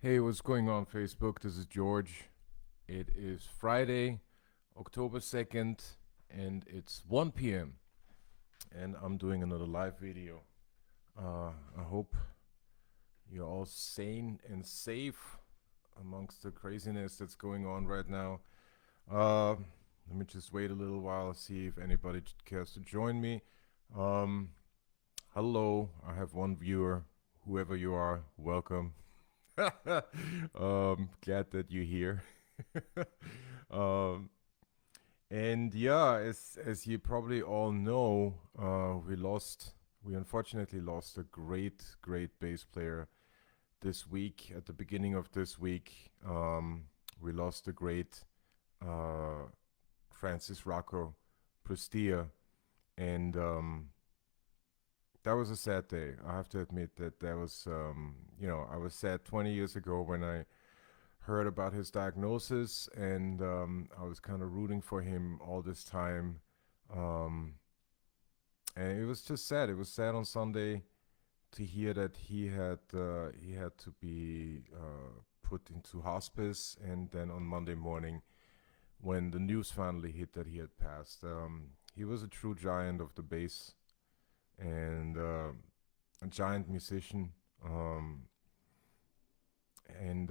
Hey, what's going on, Facebook? This is George. It is Friday, October 2nd, and it's 1 p.m. And I'm doing another live video. I hope you're all sane and safe amongst the craziness that's going on right now. Uh, Let me just wait a little while, see if anybody cares to join me. Um, Hello, I have one viewer. Whoever you are, welcome. Glad that you're here. um, and yeah, as you probably all know, we unfortunately lost a great bass player this week. At the beginning of this week, we lost the great uh, Francis Rocco Prestia, and that was a sad day. I have to admit that was, I was sad 20 years ago when I heard about his diagnosis, and I was kind of rooting for him all this time. Um, and it was just sad. It was sad on Sunday to hear that he had to be put into hospice, and then on Monday morning, when the news finally hit that he had passed, he was a true giant of the bass and a giant musician. Um, and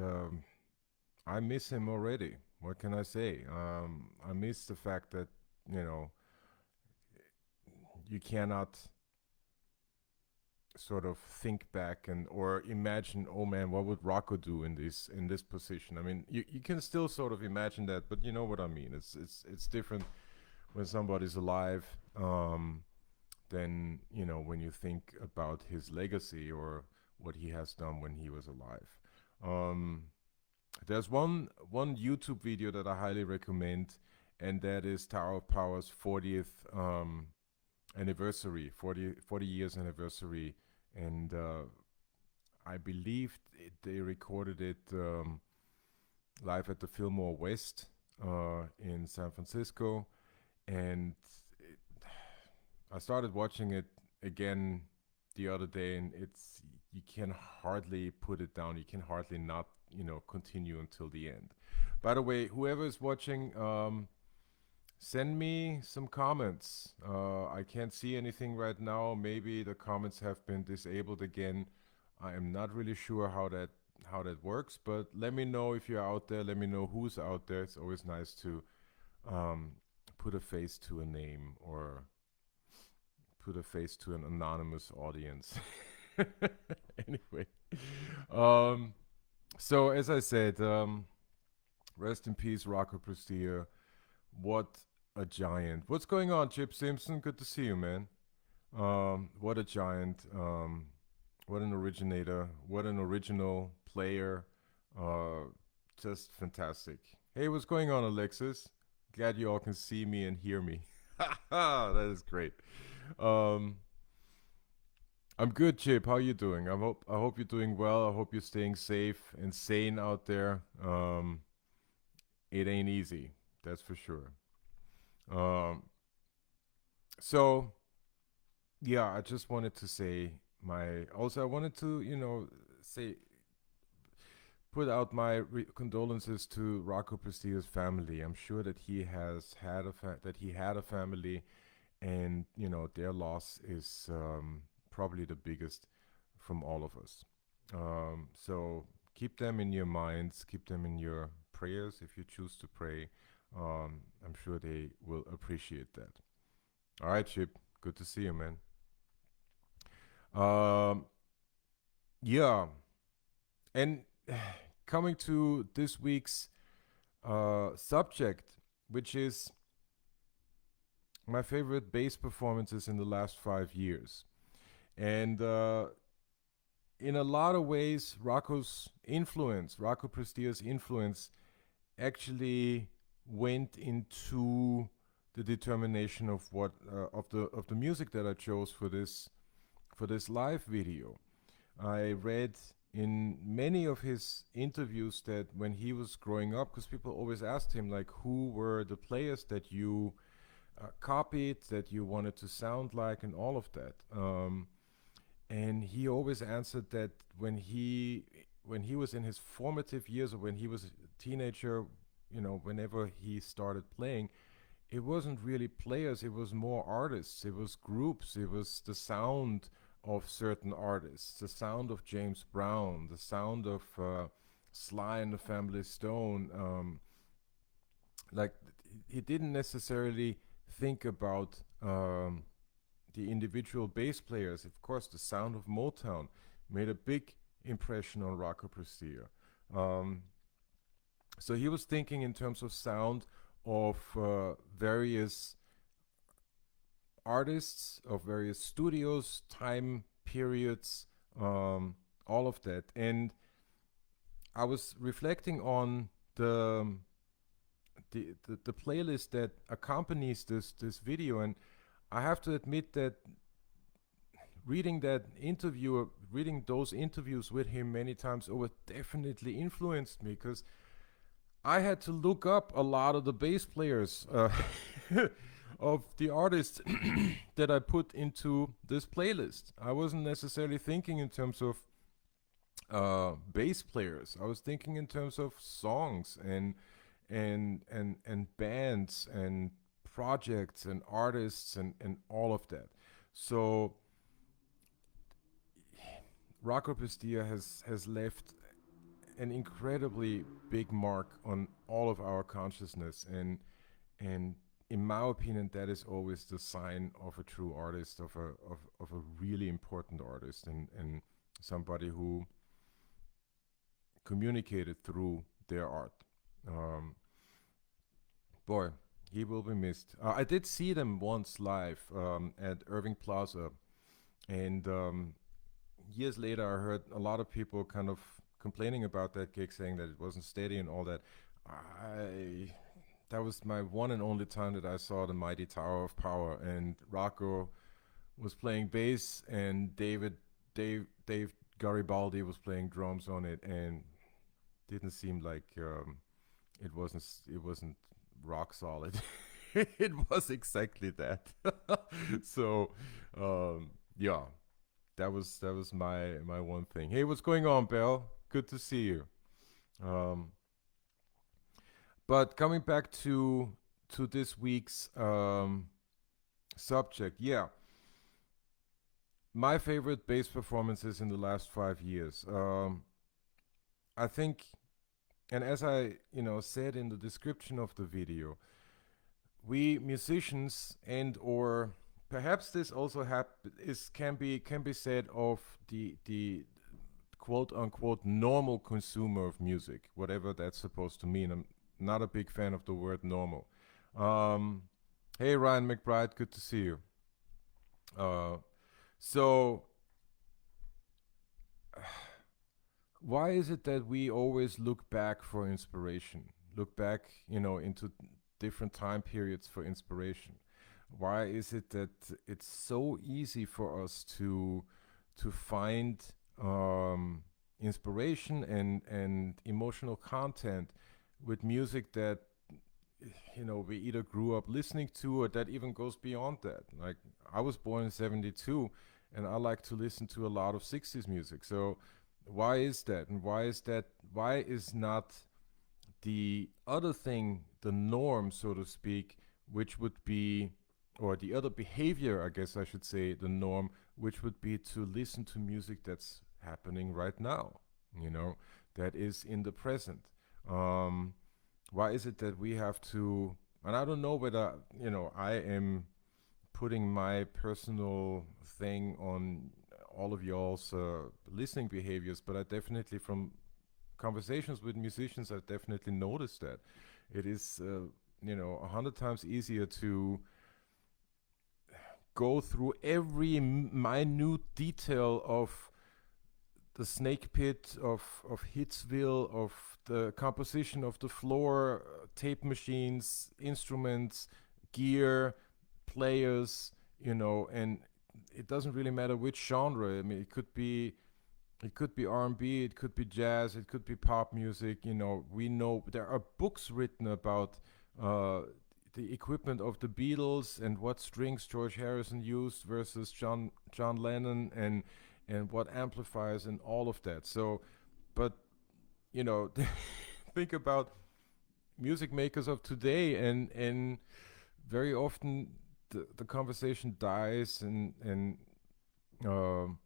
I miss him already. What can I say? I miss the fact that you know you cannot sort of think back and or imagine, oh man, what would Rocco do in this position? I mean, you can still sort of imagine that, but you know what I mean. It's different when somebody's alive than when you think about his legacy or what he has done when he was alive. Um, There's one YouTube video that I highly recommend, and that is Tower of Power's 40th anniversary, 40 years anniversary, and I believe they recorded it live at the Fillmore West in San Francisco, and it, I started watching it again the other day, and you can hardly put it down. You can hardly not continue until the end. By the way, whoever is watching, send me some comments. I can't see anything right now. Maybe the comments have been disabled again. I am not really sure how that works, but let me know if you're out there. Let me know who's out there. It's always nice to um, put a face to a name or put a face to an anonymous audience. Anyway, um, so as I said, rest in peace, Rocco Prestia. What a giant! What's going on, Chip Simpson? Good to see you, man. What a giant! What an originator! What an original player! Just fantastic. Hey, what's going on, Alexis? Glad you all can see me and hear me. That is great. Um, I'm good, Chip. How you doing? I hope you're doing well. I hope you're staying safe and sane out there. It ain't easy, that's for sure. Um, so yeah, I just wanted to say my. Also, I wanted to say put out my condolences to Rocco Prestia's family. I'm sure that he had a family, and their loss is probably the biggest from all of us. So keep them in your minds, keep them in your prayers if you choose to pray. I'm sure they will appreciate that. All right, Chip. Good to see you, man. Um, yeah, and coming to this week's subject, which is my favorite bass performances in the last 5 years. And in a lot of ways, Rocco Prestia's influence, actually went into the determination of what of the music that I chose for this live video. I read in many of his interviews that when he was growing up, because people always asked him like, who were the players that you copied, that you wanted to sound like, and all of that. And he always answered that when he was in his formative years, or when he was a teenager, whenever he started playing, it wasn't really players, it was more artists, it was groups, it was the sound of certain artists, the sound of James Brown, the sound of Sly and the Family Stone. Like, he didn't necessarily think about the individual bass players. Of course, the sound of Motown made a big impression on Rocco Prestia. Um, so he was thinking in terms of sound of various artists, of various studios, time periods, all of that. And I was reflecting on the playlist that accompanies this video, and I have to admit that reading those interviews with him many times over definitely influenced me, because I had to look up a lot of the bass players of the artists that I put into this playlist. I wasn't necessarily thinking in terms of bass players. I was thinking in terms of songs and bands and projects and artists and all of that. So Rocco Pestia has left an incredibly big mark on all of our consciousness, and in my opinion, that is always the sign of a true artist, of a really important artist, and somebody who communicated through their art. Um, Boy, he will be missed. I did see them once live at Irving Plaza, and years later, I heard a lot of people kind of complaining about that gig, saying that it wasn't steady and all that. I That was my one and only time that I saw the mighty Tower of Power, and Rocco was playing bass, and Dave Garibaldi was playing drums on it, and didn't seem like it wasn't rock solid. It was exactly that. So yeah, that was my one thing. Hey, what's going on, Belle? Good to see you. Um, but coming back to this week's subject, yeah, my favorite bass performances in the last 5 years. I think, and as I said in the description of the video, we musicians, and or perhaps this also can be said of the quote unquote normal consumer of music, whatever that's supposed to mean. I'm not a big fan of the word normal. Um, hey, Ryan McBride, good to see you. Uh, so, why is it that we always look back for inspiration? Look back, into different time periods for inspiration. Why is it that it's so easy for us to find inspiration and emotional content with music that we either grew up listening to, or that even goes beyond that? Like, I was born in 72, and I like to listen to a lot of 60s music. So why is that? And why is not the other thing the norm, so to speak, which would be, or the other behavior, I guess I should say, the norm, which would be to listen to music that's happening right now, that is in the present. Um, why is it that we have to, and I don't know whether, I am putting my personal thing on all of y'all's listening behaviors, but I definitely, from conversations with musicians, I've definitely noticed that it is, 100 times easier to go through every minute detail of the snake pit of Hitsville, of the composition of the floor, tape machines, instruments, gear, players, and it doesn't really matter which genre. I mean, it could be R&B, it could be jazz, it could be pop music. We know there are books written about uh, the equipment of the Beatles, and what strings George Harrison used versus John Lennon, and what amplifiers and all of that. So, but you know, think about music makers of today, and very often the conversation dies, and um,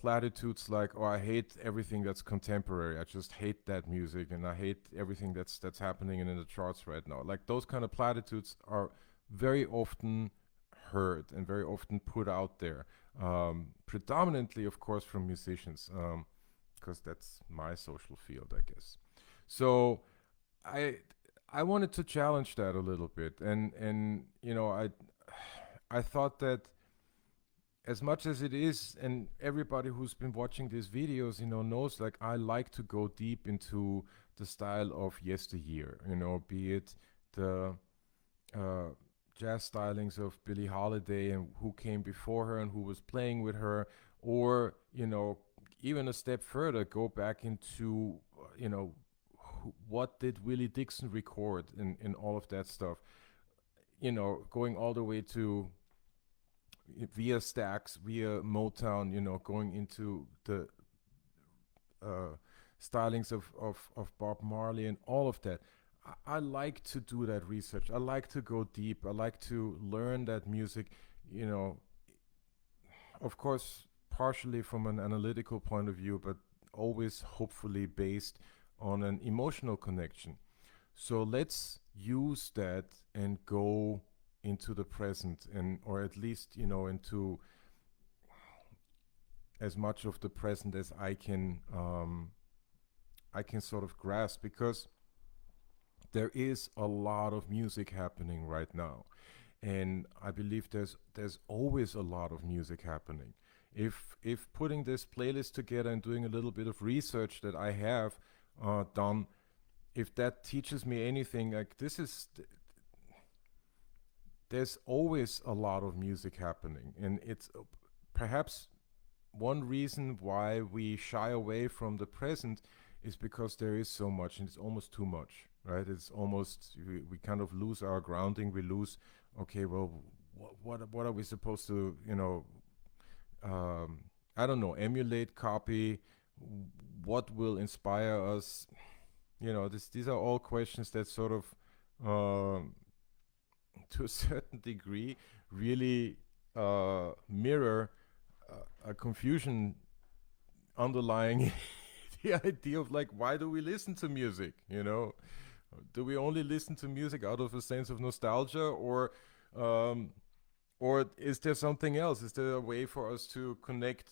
platitudes like, "Oh, I hate everything that's contemporary. I just hate that music, and I hate everything that's happening in the charts right now." Like those kind of platitudes are very often heard and very often put out there, predominantly, of course, from musicians, because that's my social field, I guess. So I I wanted to challenge that a little bit, and I thought that as much as it is, and everybody who's been watching these videos, knows like I like to go deep into the style of yesteryear, be it the uh, jazz stylings of Billie Holiday and who came before her and who was playing with her, or, even a step further, go back into, what did Willie Dixon record and all of that stuff, going all the way to via Stax, via Motown, going into the stylings of Bob Marley and all of that. I like to do that research. I like to go deep. I like to learn that music, you know, of course, partially from an analytical point of view, but always hopefully based on an emotional connection. So let's use that and go into the present, and or at least, into as much of the present as I can sort of grasp, because there is a lot of music happening right now, and I believe there's always a lot of music happening. If putting this playlist together and doing a little bit of research that I have done, if that teaches me anything, like there's always a lot of music happening, and it's perhaps one reason why we shy away from the present is because there is so much, and it's almost too much, right? It's almost we kind of lose our grounding. We lose. Okay, well, what are we supposed to, um, I don't know, emulate, copy? What will inspire us? These are all questions that sort of, to a certain degree, really mirror a confusion underlying the idea of, like, why do we listen to music? Do we only listen to music out of a sense of nostalgia, um, or is there something else? Is there a way for us to connect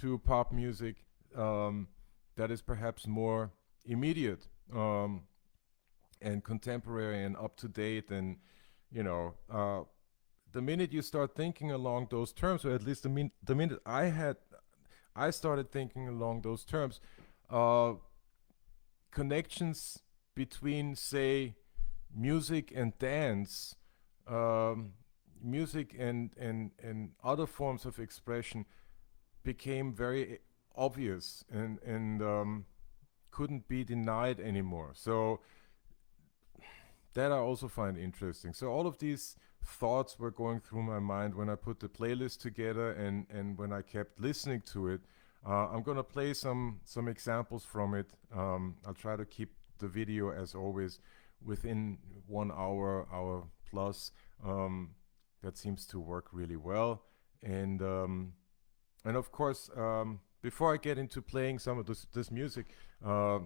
to pop music, um, that is perhaps more immediate, and contemporary and up to date, and you know the minute you start thinking along those terms, or at least the minute I started thinking along those terms, uh, connections between, say, music and dance, um, music and other forms of expression became very obvious, and couldn't be denied anymore. So that I also find interesting. So all of these thoughts were going through my mind when I put the playlist together, and when I kept listening to it. I'm gonna play some examples from it. I'll try to keep the video, as always, within 1 hour plus. Um, that seems to work really well, and of course, before I get into playing some of this music, uh,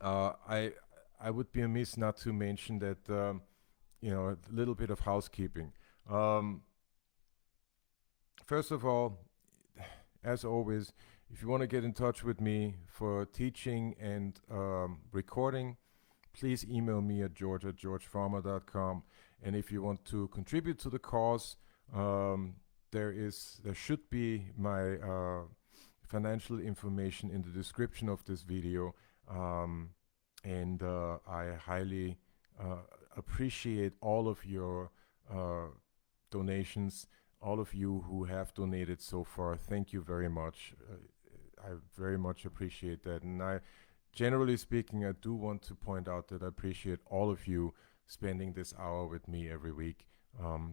I would be amiss not to mention that, a little bit of housekeeping. Um, First of all, as always, if you want to get in touch with me for teaching and recording, please email me at george@georgefarmer.com. And if you want to contribute to the cause, there should be my financial information in the description of this video. Um, and I highly uh, appreciate all of your uh, donations, all of you who have donated so far. Thank you very much. I very much appreciate that. And generally speaking, I do want to point out that I appreciate all of you spending this hour with me every week.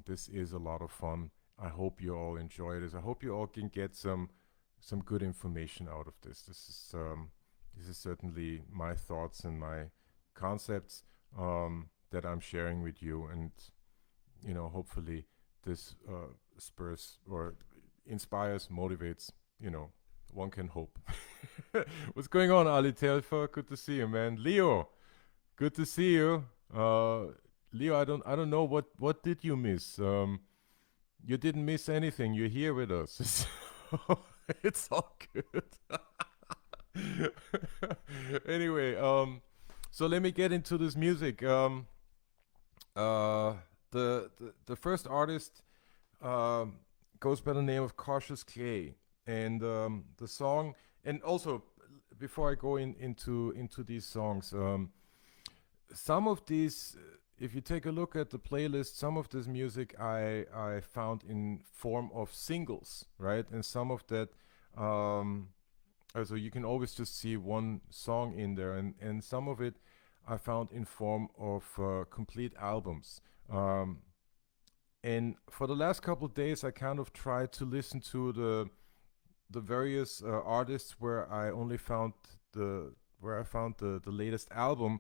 This is a lot of fun. I hope you all enjoy this. I hope you all can get some some good information out of this. This is certainly my thoughts and my concepts that I'm sharing with you, and hopefully this spurs or inspires, motivates. You know, one can hope. What's going on, Ali Telfer? Good to see you, man. Leo, good to see you. Leo, I don't know what did you miss. You didn't miss anything. You're here with us. It's all good. Anyway, so let me get into this music. Uh, the first artist um, goes by the name of Cautious Clay, and the song. And also, before I go into these songs, some of these, if you take a look at the playlist, some of this music I found in form of singles, right? And some of that, also you can always just see one song in there, and some of it I found in form of complete albums. Um, and for the last couple of days, I kind of tried to listen to the various artists the where I found the latest album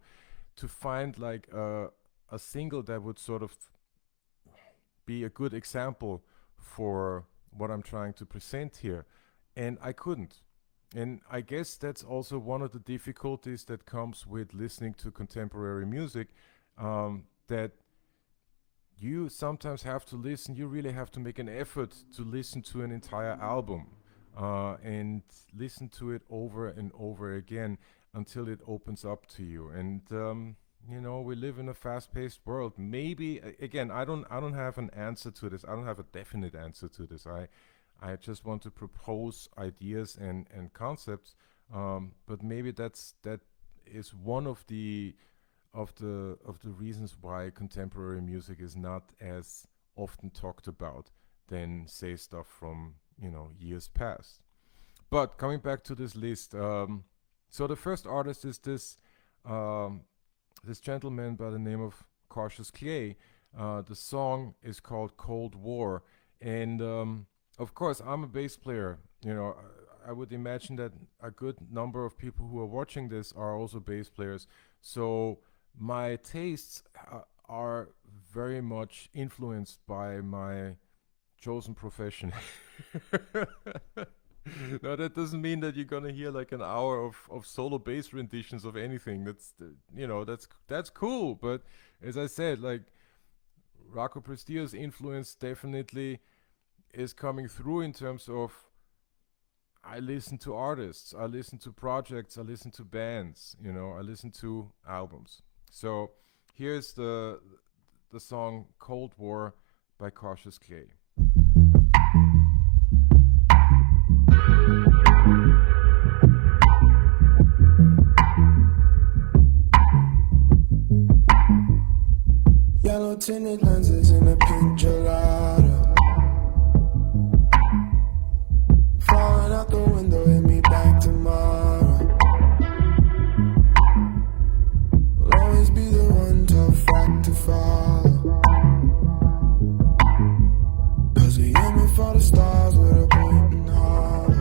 to find like a single that would sort of be a good example for what I'm trying to present here. And I couldn't. And I guess that's also one of the difficulties that comes with listening to contemporary music, that you sometimes have to listen, you really have to make an effort to listen to an entire album and listen to it over and over again until it opens up to you. And we live in a fast-paced world. Maybe again, I don't have an answer to this. I don't have a definite answer to this. I just want to propose ideas and concepts. But maybe that is one of the reasons why contemporary music is not as often talked about than say stuff from years past. But coming back to this list, so the first artist is um, this gentleman by the name of Cautious Clay. The song is called Cold War, and of course I'm a bass player. I would imagine that a good number of people who are watching this are also bass players. So my tastes are very much influenced by my chosen profession. Now that doesn't mean that you're gonna hear like an hour of solo bass renditions of anything. That's cool. But as I said, like Rocco Prestillo's influence definitely is coming through in terms of I listen to artists, I listen to projects, I listen to bands, I listen to albums. So here's the song Cold War by Cautious Clay. Yellow tinted lenses in a pink gelato. Falling out the window, hit me back tomorrow. Will always be the one tough act to follow. Cause we aiming for the stars with a pointing hollow.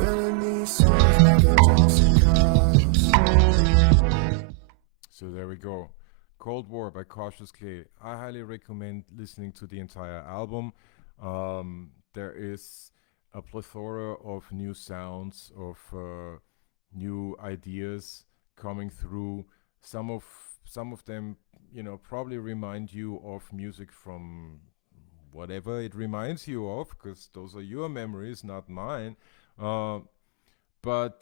Feeling these songs like a Jackson Carlos. So there we go. Cold War by Cautious Clay. I highly recommend listening to the entire album. There is a plethora of new sounds, of new ideas coming through. Some of some of them, probably remind you of music from whatever it reminds you of, because those are your memories, not mine. Uh, but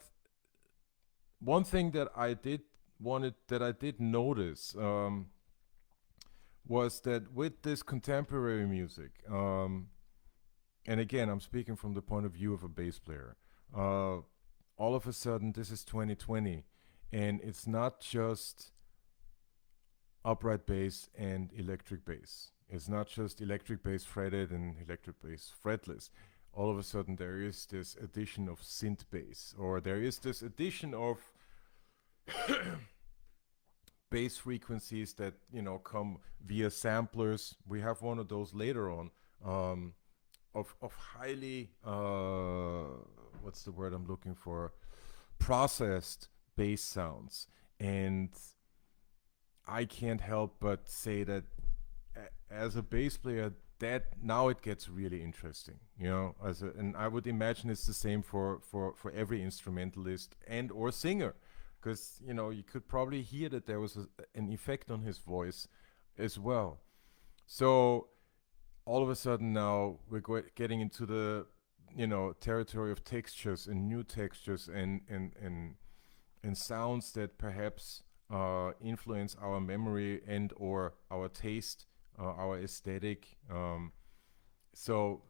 one thing that I did notice was that with this contemporary music, and again, I'm speaking from the point of view of a bass player. All of a sudden, this is 2020, and it's not just upright bass and electric bass. It's not just electric bass fretted and electric bass fretless. All of a sudden, there is this addition of synth bass, or there is this addition of bass frequencies that come via samplers. We have one of those later on. of highly what's the word I'm looking for, processed bass sounds. And I can't help but say that as a bass player, that now it gets really interesting, you know. And I would imagine it's the same for every instrumentalist and or singer, because you know you could probably hear that there was an effect on his voice as well. So all of a sudden now we're getting into the territory of textures and new textures and sounds that perhaps influence our memory and or our taste, our aesthetic. So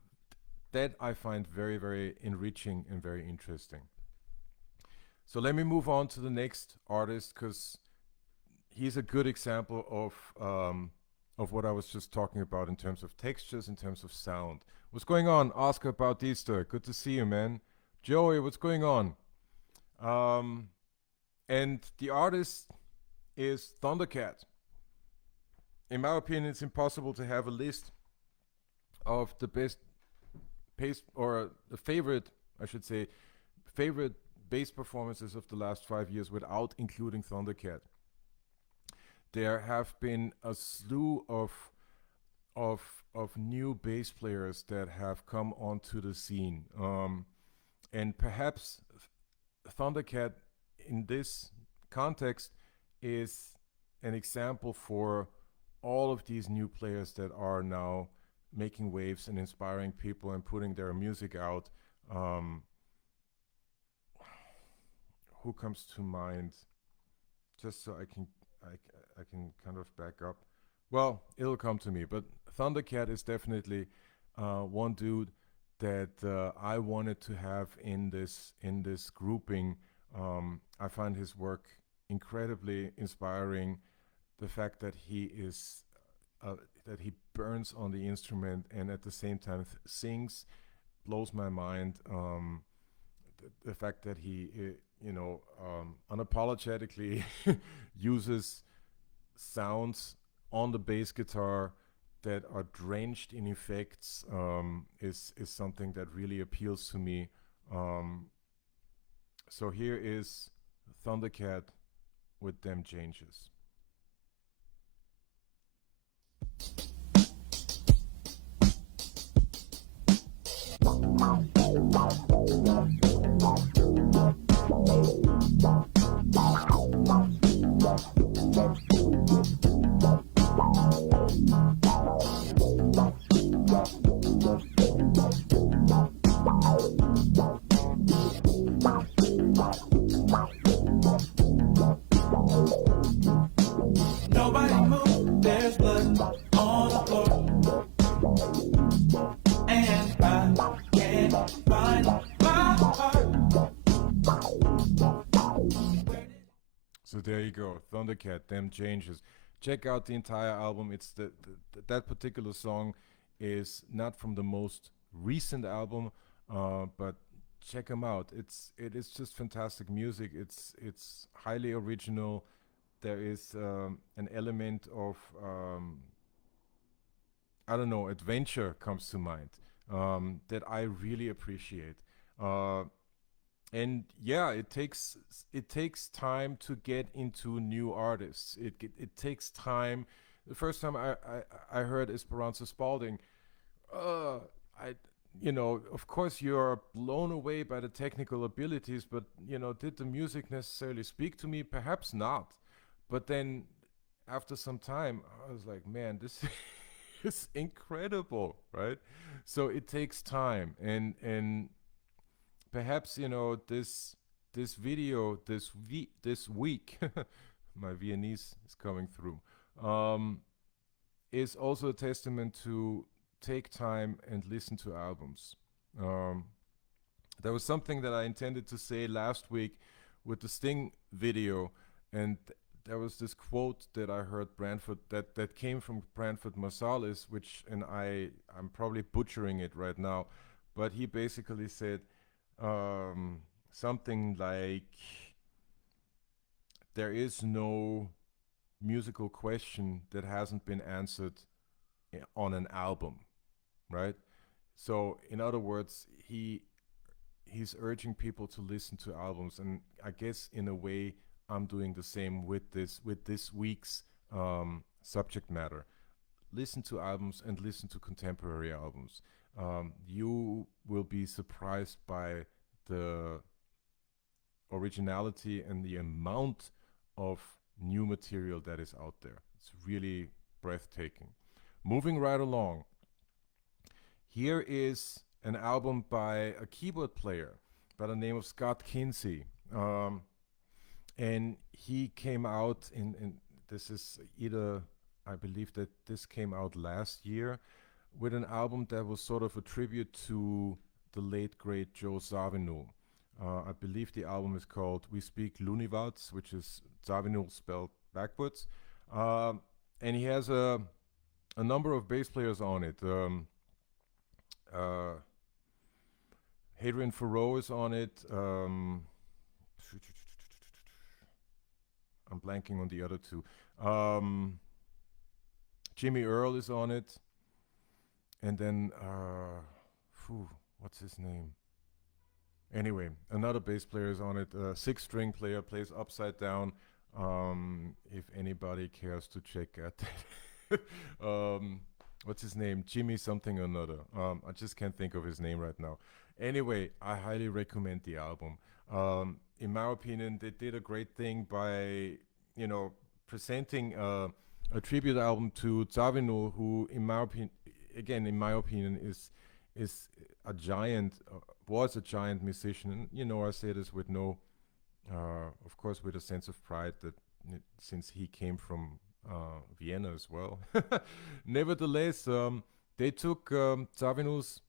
that I find very, very enriching and very interesting. So let me move on to the next artist because he's a good example of what I was just talking about in terms of textures, in terms of sound. What's going on, Oscar Bautista? Good to see you, man. Joey, what's going on? Um, and the artist is Thundercat. In my opinion, it's impossible to have a list of the best bass or the favorite, I should say, favorite bass performances of the last 5 years without including Thundercat. There have been a slew of of new bass players that have come onto the scene, and perhaps Thundercat in this context is an example for all of these new players that are now making waves and inspiring people and putting their music out. Um, who comes to mind? Just so I can kind of back up. Well, it'll come to me. But Thundercat is definitely one dude that I wanted to have in this grouping. I find his work incredibly inspiring. The fact that he is that he burns on the instrument and at the same time sings blows my mind. The fact that he, unapologetically uses sounds on the bass guitar that are drenched in effects is something that really appeals to me. Um, so here is Thundercat with them changes. Nobody move, there's blood on the floor, and I can't find my heart. So there you go, Thundercat, them changes. Check out the entire album. It's that particular song is not from the most recent album, but check them out. It is just fantastic music. It's highly original. There is an element of I don't know, adventure comes to mind that I really appreciate. Uh, and yeah, it takes time to get into new artists. It takes time. The first time I heard Esperanza Spalding, uh, I of course you're blown away by the technical abilities, but did the music necessarily speak to me? Perhaps not. But then after some time, I was like, man, this is incredible, right? So it takes time, and perhaps this video this week, my Viennese is coming through, um, is also a testament to take time and listen to albums. Um, there was something that I intended to say last week with the Sting video, and there was this quote that I heard Branford that came from Branford Marsalis, which and I'm probably butchering it right now, but he basically said something like there is no musical question that hasn't been answered on an album, right? So in other words, he's urging people to listen to albums, and I guess in a way I'm doing the same with this week's subject matter. Listen to albums and listen to contemporary albums. You will be surprised by the originality and the amount of new material that is out there. It's really breathtaking. Moving right along, here is an album by a keyboard player by the name of Scott Kinsey. And he came out in this is either, I believe that this came out last year, with an album that was sort of a tribute to the late great Joe Zawinul. I believe the album is called We Speak Lunivarts, which is Zawinul spelled backwards. Um, and he has a number of bass players on it. Uh, Hadrian Furrow is on it. I'm blanking on the other two. Jimmy Earl is on it. And then, what's his name? Anyway, another bass player is on it. Six string player plays upside down. If anybody cares to check at that. What's his name? Jimmy something or another. I just can't think of his name right now. Anyway, I highly recommend the album. In my opinion, they did a great thing by, presenting a tribute album to Zawinul, who, in my opinion, is a giant, was a giant musician. And, I say this with no, of course, with a sense of pride that since he came from Vienna as well. Nevertheless, they took Zawinul's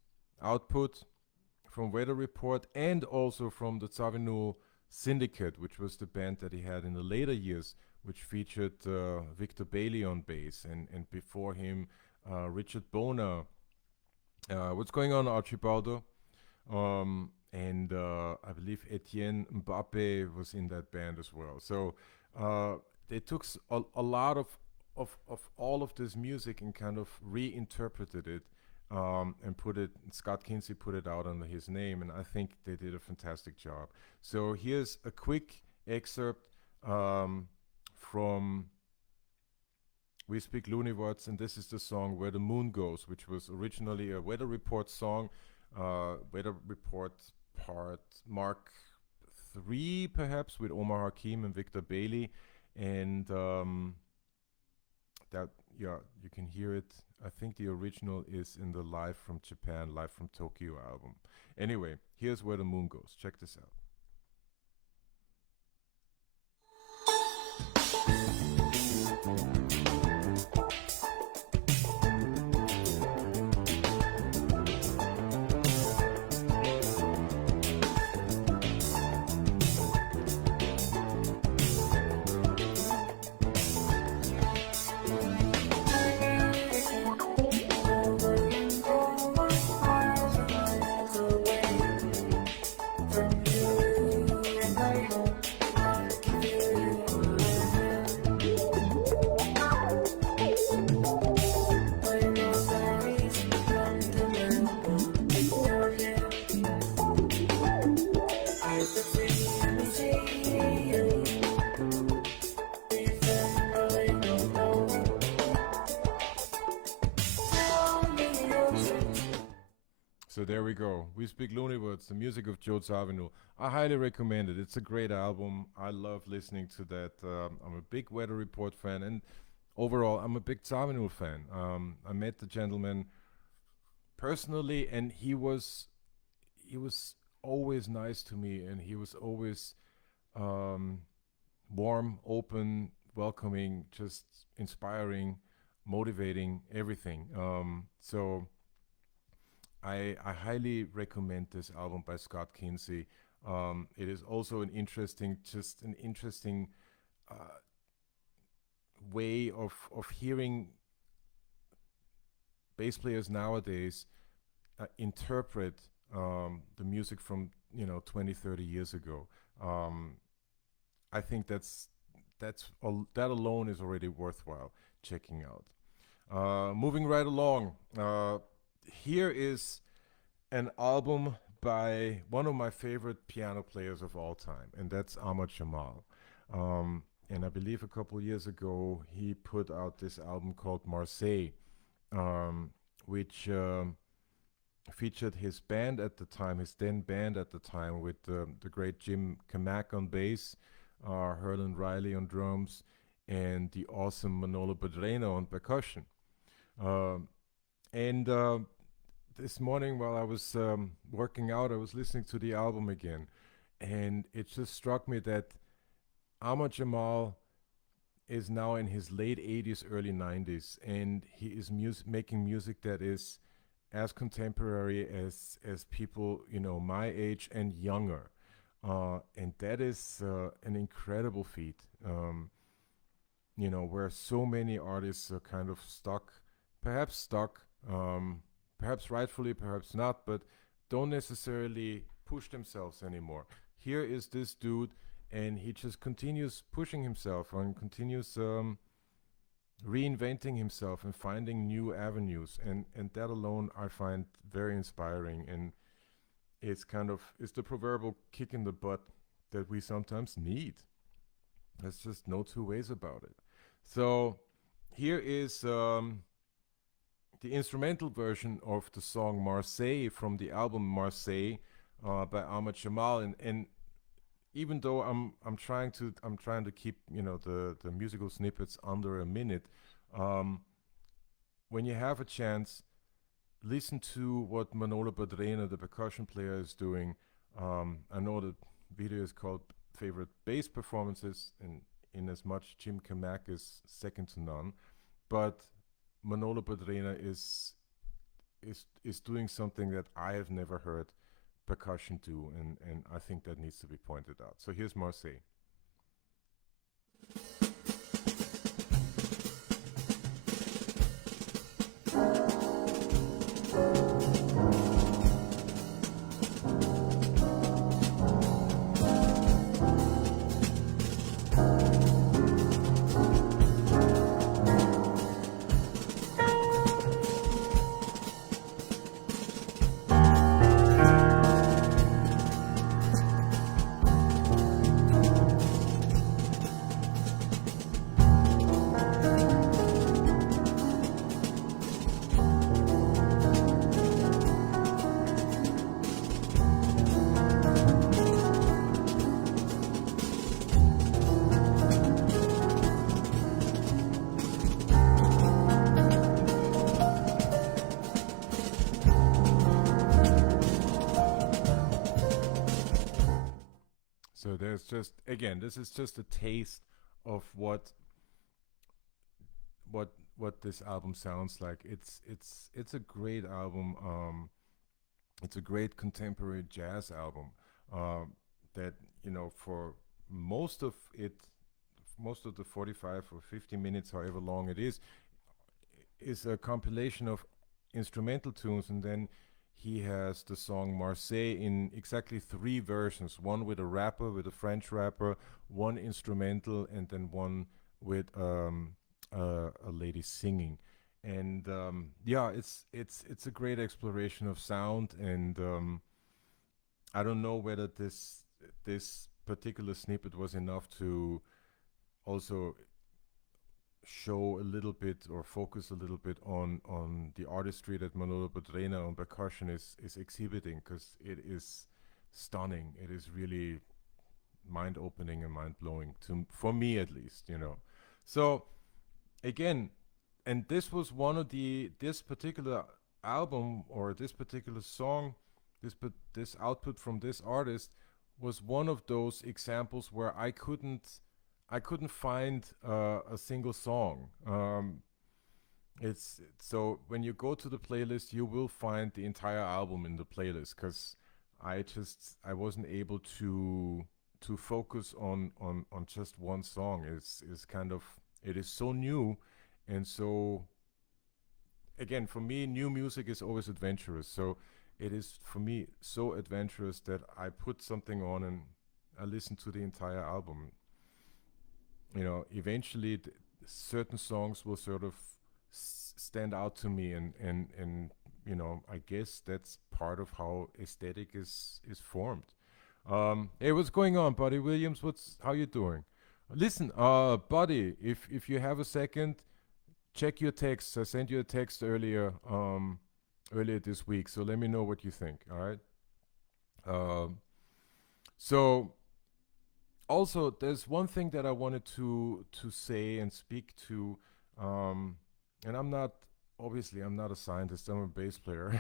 output from Weather Report and also from the Zawinul Syndicate, which was the band that he had in the later years, which featured Victor Bailey on bass, and before him, Richard Bona. What's going on, Archibaldo? And I believe Etienne Mbappe was in that band as well. So they took a lot of all of this music and kind of reinterpreted it, and Scott Kinsey put it out under his name, and I think they did a fantastic job. So here's a quick excerpt from We Speak Lunivarts, and this is the song Where the Moon Goes, which was originally a Weather Report song. Weather Report part Mark 3, perhaps, with Omar Hakim and Victor Bailey. And that, yeah, you can hear it. I think the original is in the Live from Japan, Live from Tokyo album. Anyway, here's Where the Moon Goes. Check this out. So there we go. We Speak Lunivarts, the music of Joe Zawinul. I highly recommend it. It's a great album. I love listening to that. I'm a big Weather Report fan, and overall, I'm a big Zawinul fan. I met the gentleman personally, and he was always nice to me, and he was always um, warm, open, welcoming, just inspiring, motivating, everything. So I highly recommend this album by Scott Kinsey. It is also just an interesting uh, way of hearing bass players nowadays interpret the music from 20, 30 years ago. Um, I think that alone is already worthwhile checking out. Moving right along, here is an album by one of my favorite piano players of all time, and that's Ahmad Jamal. And I believe a couple years ago he put out this album called Marseille, which featured his band at the time, his then band at the time, with the great Jim Kamak on bass, Herlin Riley on drums, and the awesome Manolo Pedreno on percussion. Um, and This morning, while I was working out, I was listening to the album again, and it just struck me that Ahmad Jamal is now in his late 80s, early 90s, and he is making music that is as contemporary as people my age and younger, and that is an incredible feat. Where so many artists are kind of stuck, um, perhaps rightfully, perhaps not, but don't necessarily push themselves anymore. Here is this dude, and he just continues pushing himself and continues reinventing himself and finding new avenues, and that alone I find very inspiring, and it's the proverbial kick in the butt that we sometimes need. There's just no two ways about it. So here is the instrumental version of the song Marseille from the album Marseille by Ahmad Jamal, and even though I'm trying to keep the musical snippets under a minute. um, when you have a chance, listen to what Manolo Badrena, the percussion player, is doing. I know the video is called Favorite Bass Performances, and in as much Jim Kamak is second to none, but Manolo Badrena is doing something that I have never heard percussion do, and I think that needs to be pointed out. So here's Marseille. So there's just, again, this is just a taste of what this album sounds like. It's a great album. It's a great contemporary jazz album that for most of it, most of the 45 or 50 minutes, however long it is a compilation of instrumental tunes, and then he has the song Marseille in exactly three versions: one with a rapper, with a French rapper, one instrumental, and then one with a lady singing. And yeah, it's a great exploration of sound, and I don't know whether this particular snippet was enough to also show a little bit or focus a little bit on the artistry that Manolo Pedrena on percussion is exhibiting, because it is stunning. It is really mind opening and mind blowing to for me, at least. So again, and this was one of this particular album, or this particular song, this output from this artist was one of those examples where I couldn't find a single song. It's so when you go to the playlist, you will find the entire album in the playlist, because I wasn't able to focus on just one song. It's kind of, it is so new, and so again, for me, new music is always adventurous. So it is for me so adventurous that I put something on and I listen to the entire album. Eventually certain songs will sort of stand out to me, and I guess that's part of how aesthetic is formed. Hey, what's going on, Buddy Williams? What's how you doing? Listen, Buddy, if you have a second, check your text. I sent you a text earlier this week, so let me know what you think. All right. So also, there's one thing that I wanted to say and speak to, um, and I'm not a scientist. I'm a bass player.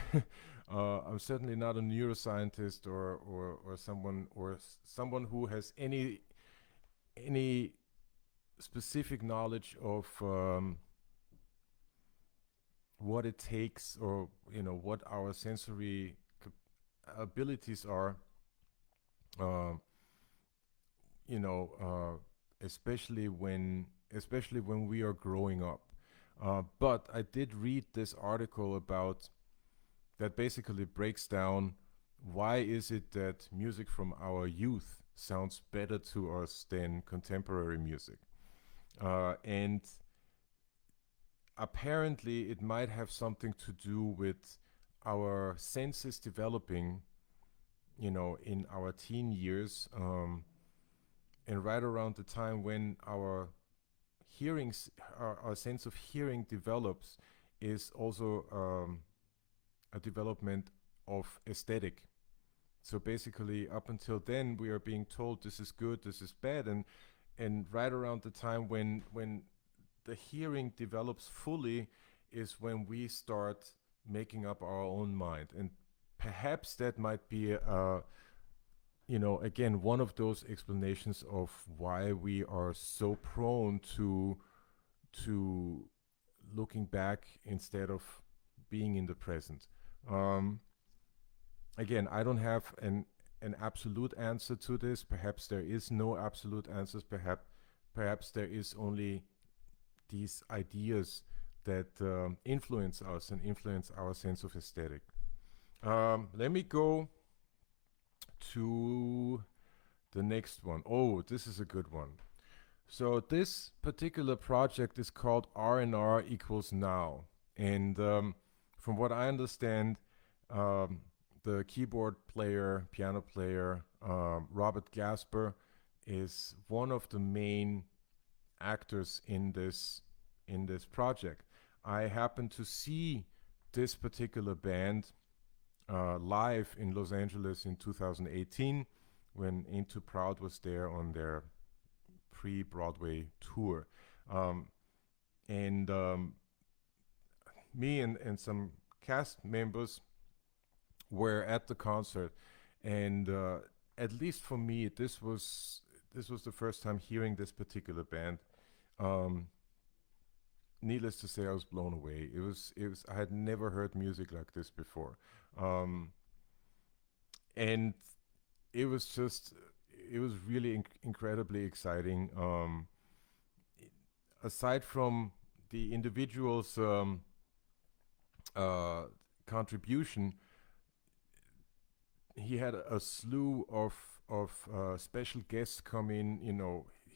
I'm certainly not a neuroscientist or someone who has any specific knowledge of what it takes, or what our sensory abilities are, uh, you know, especially when we are growing up. But I did read this article about that basically breaks down why is it that music from our youth sounds better to us than contemporary music. And apparently, it might have something to do with our senses developing, in our teen years, and right around the time when our sense of hearing develops, is also a development of aesthetic. So basically, up until then, we are being told this is good, this is bad, and right around the time when the hearing develops fully is when we start making up our own mind. And perhaps that might be again, one of those explanations of why we are so prone to looking back instead of being in the present. Um, Again, I don't have an absolute answer to this. Perhaps there is no absolute answers. Perhaps there is only these ideas that influence us and influence our sense of aesthetic. Let me go to the next one. Oh, this is a good one. So this particular project is called R&R equals now, and from what I understand, um, the keyboard player, piano player, Robert Gasper, is one of the main actors in this project. I happened to see this particular band live in Los Angeles in 2018 when Ain't Too Proud was there on their pre-Broadway tour. Um, and Me and some cast members were at the concert, and at least for me, this was the first time hearing this particular band. Um, Needless to say, I was blown away. It was I had never heard music like this before, um, and it was just it was really incredibly exciting. Aside from the individual's uh, contribution, he had a slew of special guests come in.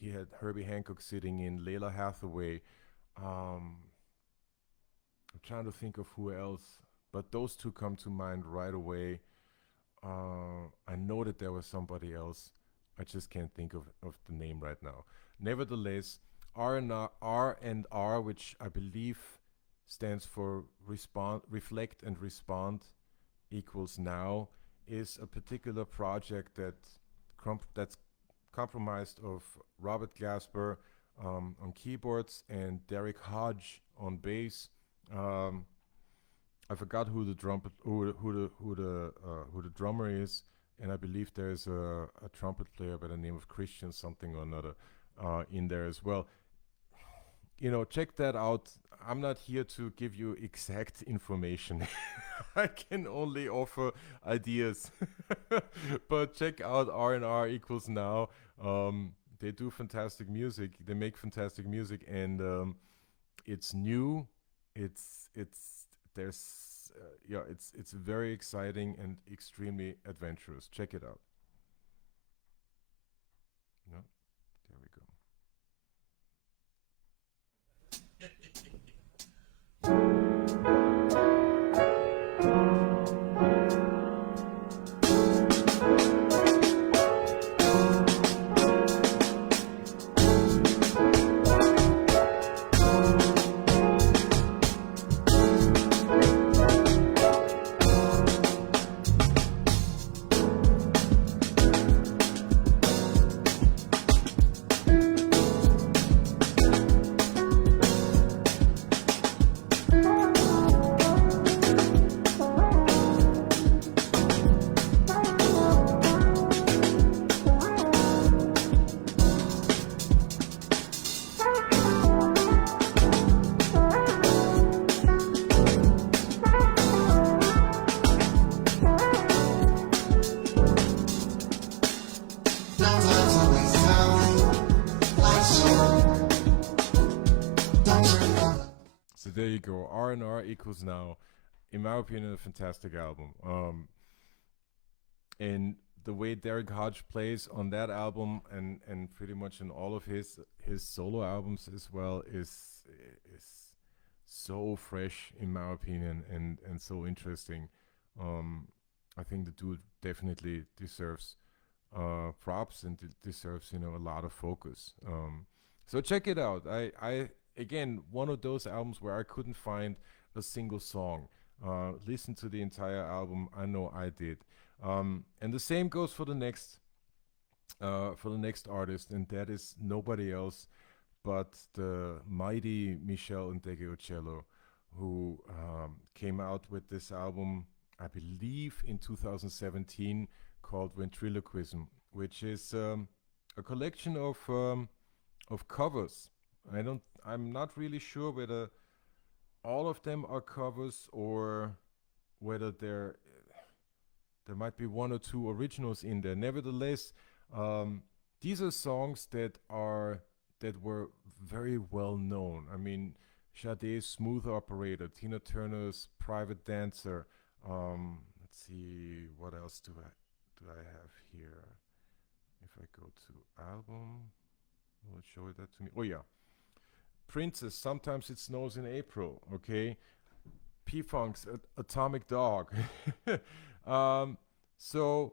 He had Herbie Hancock sitting in, Layla Hathaway. I'm trying to think of who else, but those two come to mind right away. I know that there was somebody else. I just can't think of the name right now. Nevertheless, R&R, which I believe stands for reflect and respond equals now, is a particular project that's comprised of Robert Gasper on keyboards and Derek Hodge on bass. Um, I forgot who the trumpet who the drummer is, and I believe there's a trumpet player by the name of Christian something or another in there as well. Check that out. I'm not here to give you exact information. I can only offer ideas. But check out R&R equals now. They do fantastic music. They make fantastic music, and it's new. It's there's yeah, it's very exciting and extremely adventurous. Check it out. No, there we go. there you go. R&R equals now, in my opinion, a fantastic album. And the way Derek Hodge plays on that album and pretty much in all of his solo albums as well is so fresh in my opinion and so interesting. Um, I think the dude definitely deserves props and deserves a lot of focus. So check it out. I again one of those albums where I couldn't find a single song. Listen to the entire album. I know I did. And the same goes for the next artist, and that is nobody else but the mighty Michel Ndegeocello, who came out with this album, I believe, in 2017, called Ventriloquism, which is a collection of covers. I'm not really sure whether all of them are covers or whether there might be one or two originals in there. Nevertheless, um, these are songs that were very well known. I mean, Sade's Smooth Operator, Tina Turner's Private Dancer. Let's see, what else do I have here? If I go to album, will it show that to me? Oh yeah, Princess. Sometimes it snows in April. Okay, P Funk's Atomic Dog. um, so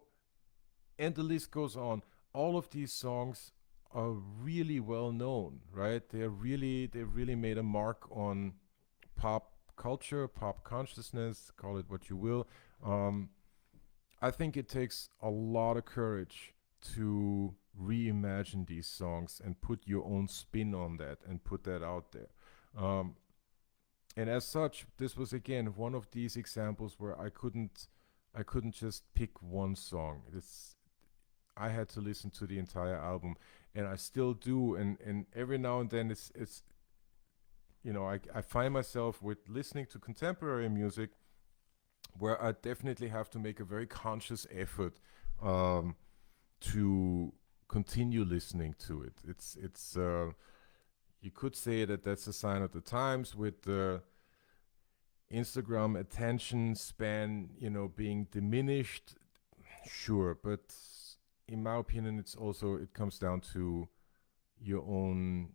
and the list goes on. All of these songs are really well known, right? They really made a mark on pop culture, pop consciousness, call it what you will. Um, I think it takes a lot of courage to reimagine these songs and put your own spin on that and put that out there. Um, and as such, this was again one of these examples where I couldn't just pick one song. I had to listen to the entire album, and I still do. And every now and then, it's I find myself with listening to contemporary music, where I definitely have to make a very conscious effort um, to continue listening to it. It's you could say that that's a sign of the times with the Instagram attention span, being diminished. Sure, but in my opinion, it comes down to your own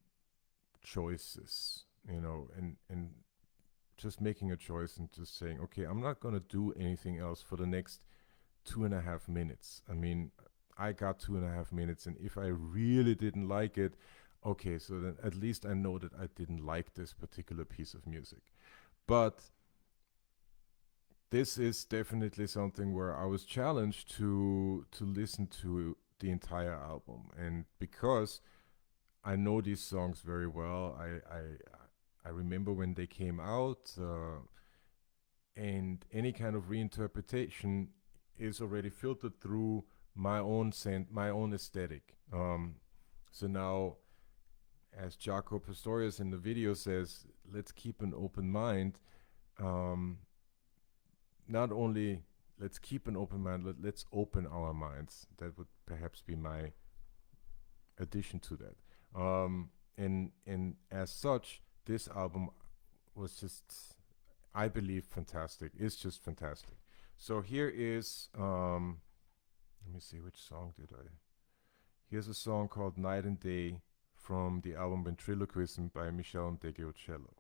choices, and just making a choice and just saying, okay, I'm not gonna do anything else for the next 2.5 minutes. I mean, I got 2.5 minutes, and if I really didn't like it, okay, so then at least I know that I didn't like this particular piece of music. But this is definitely something where I was challenged to listen to the entire album, and because I know these songs very well, I remember when they came out, and any kind of reinterpretation is already filtered through my own aesthetic. So now, as Jaco Pastorius in the video says, let's keep an open mind. Um, Not only let's keep an open mind, let's open our minds. That would perhaps be my addition to that. And as such, this album was just, I believe, fantastic. It's just fantastic. So here is, let me see, which song did I? Here's a song called Night and Day from the album Ventriloquism by Michel Ndegeocello.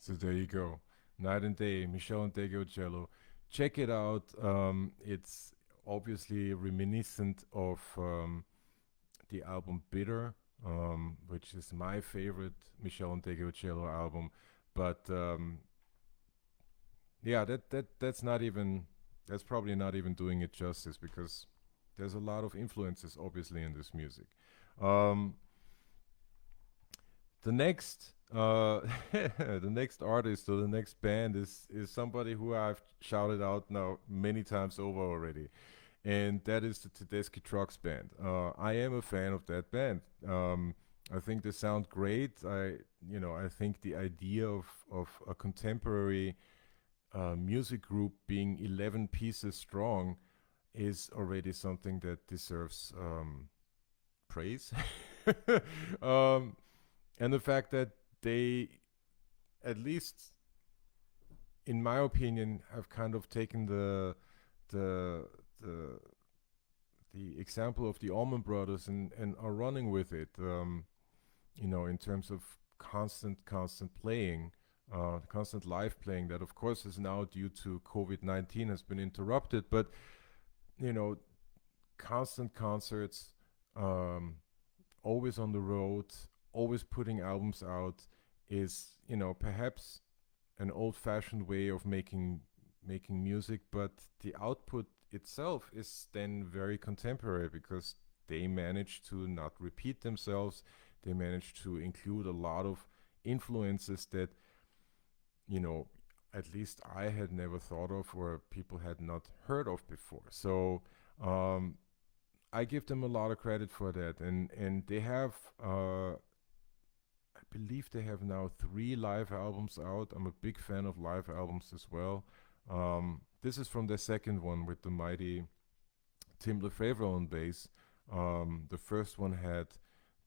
So there you go. Night and Day, Michel Ndegeocello. check it out. It's obviously reminiscent of the album Bitter, which is my favorite Michel Ndegeocello album. But yeah, that's not even that's probably not even doing it justice because there's a lot of influences obviously in this music. Um, the next the next artist or the next band is somebody who I've shouted out now many times over already, and that is the Tedeschi Trucks band. I am a fan of that band. I think they sound great. I think the idea of a contemporary music group being 11 pieces strong is already something that deserves praise. um, and the fact that they, at least in my opinion, have kind of taken the the the example of the Allman Brothers and are running with it. In terms of constant playing, constant live playing. That of course is now due to COVID-19 has been interrupted, but you know, constant concerts, um, always on the road, always putting albums out is perhaps an old-fashioned way of making music, but the output itself is then very contemporary because they manage to not repeat themselves. They manage to include a lot of influences that you know at least I had never thought of or people had not heard of before. So um, I give them a lot of credit for that, and they have I believe they have now 3 live albums out. I'm a big fan of live albums as well. This is from their second one with the mighty Tim Lefevre on bass. The first one had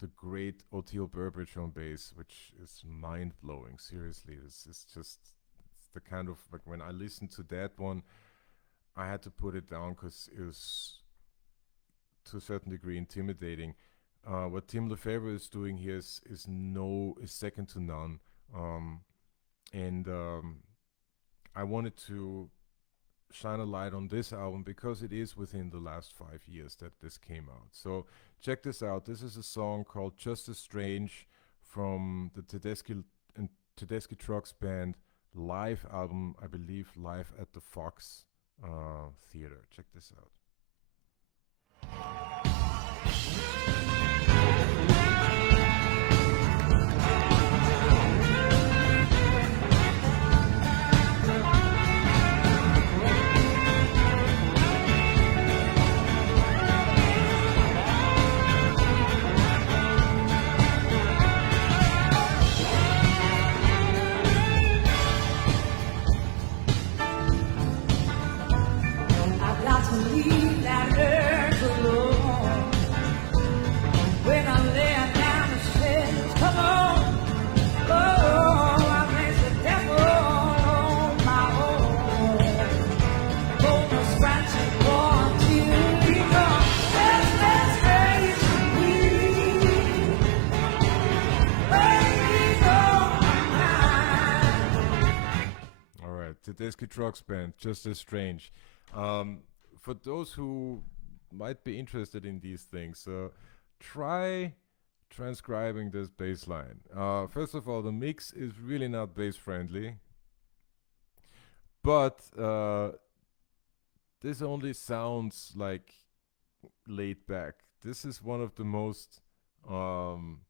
the great Oteil Burbridge on bass, which is mind blowing. Seriously, it's just it's the kind of like when I listened to that one, I had to put it down because it was to a certain degree intimidating. What Tim Lefevre is doing here is second to none, um, and I wanted to shine a light on this album because it is within the last 5 years that this came out. So check this out. This is a song called "Just as Strange" from the Tedeschi Trucks band live album, I believe, live at the Fox Theater. Check this out. I've got to leave that earth alone. When I lay down the stairs, come on. Oh, I face the devil on my own. Gonna scratch it for till he comes. Let's face me. Ladies on my mind. All right, Tedeschi Trucks band, Just as Strange. Um, for those who might be interested in these things, try transcribing this bass line. First of all, the mix is really not bass friendly, but this only sounds like laid back. This is one of the most um,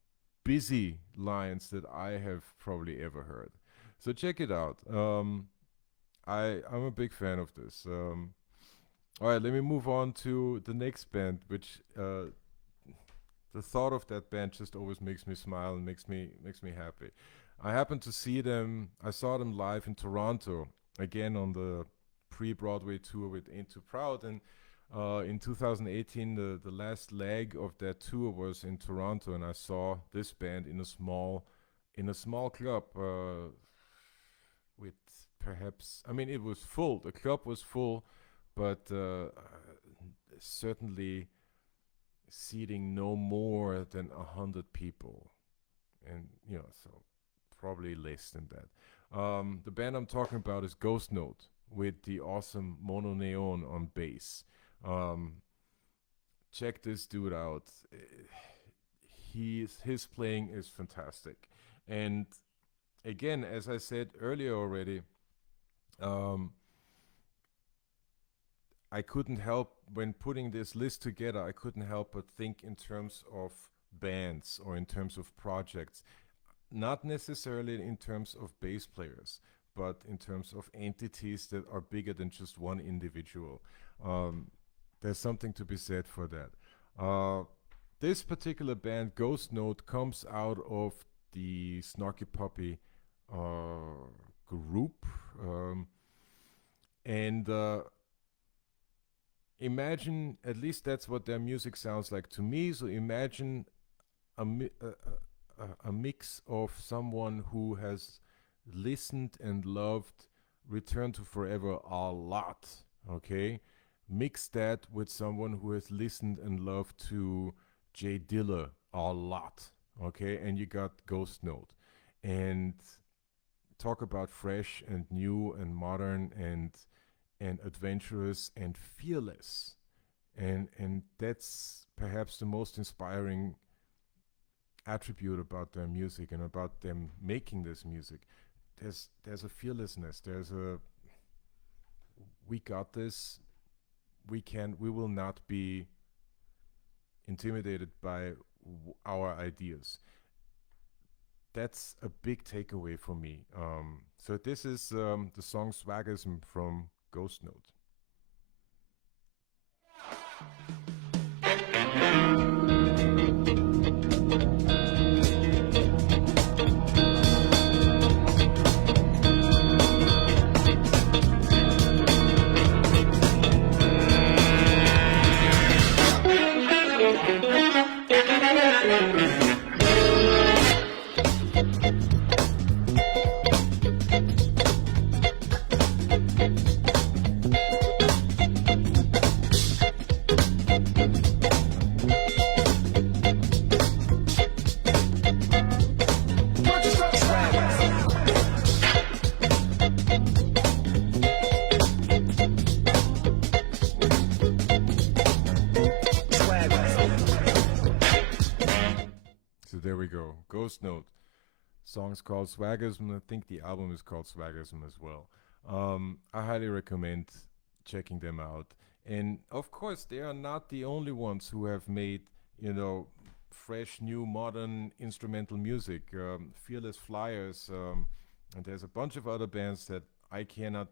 busy lines that I have probably ever heard. So check it out. I'm a big fan of this. All right, let me move on to the next band, which the thought of that band just always makes me smile and makes me happy. I happened to see them. I saw them live in Toronto again on the pre-Broadway tour with Ain't Too Proud, and in 2018, the last leg of that tour was in Toronto, and I saw this band in a small club with perhaps I mean it was full. The club was full, but certainly seating no more than 100 people, and so probably less than that. The band I'm talking about is Ghost Note, with the awesome Mono Neon on bass. Um, Check this dude out. His playing is fantastic, and again, as I said earlier already, um, I couldn't help when putting this list together. I couldn't help but think in terms of bands or in terms of projects, not necessarily in terms of bass players, but in terms of entities that are bigger than just one individual. Um, there's something to be said for that. This particular band, Ghost Note, comes out of the Snarky Puppy group. And imagine, at least that's what their music sounds like to me. So imagine a, a mix of someone who has listened and loved Return to Forever a lot, okay? Mix that with someone who has listened and loved to Jay Dilla a lot, okay? And you got Ghost Note. And talk about fresh and new and modern and adventurous and fearless. And that's perhaps the most inspiring attribute about their music and about them making this music. There's a fearlessness. There's a we got this. We will not be intimidated by our ideas. That's a big takeaway for me. So this is the song Swaggism from Ghost Note. So there we go. Ghost Note. Song's called Swaggism. I think the album is called Swaggism as well. I highly recommend checking them out. And of course, they are not the only ones who have made, fresh, new, modern instrumental music. Fearless Flyers. And there's a bunch of other bands that I cannot,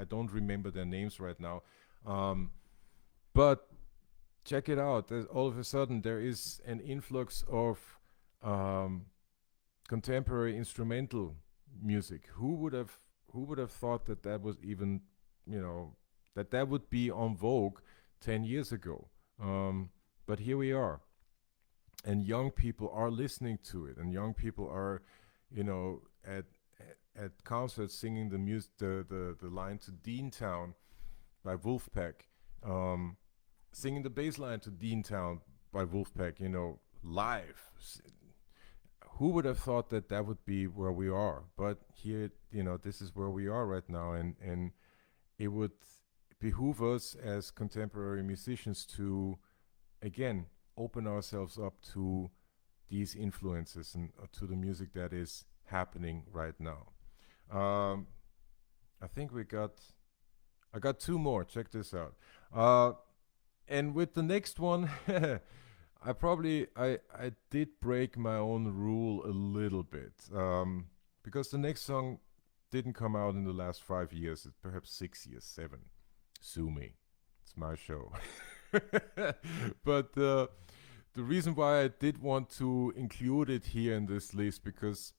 I don't remember their names right now. But check it out. All of a sudden, there is an influx of um, contemporary instrumental music. Who would have thought that that was even, that would be on vogue 10 years ago? But here we are, and young people are listening to it, and young people are, at concerts singing the line to Dean Town by Wolfpack, singing the bass line to Dean Town by Wolfpack, live. Who would have thought that that would be where we are? But here, this is where we are right now, and it would behoove us as contemporary musicians to, again, open ourselves up to these influences and to the music that is happening right now. I think I got two more. Check this out. And with the next one, I did break my own rule a little bit, because the next song didn't come out in the last 5 years, perhaps 6 years, seven. Sue me, it's my show. But the reason why I did want to include it here in this list, because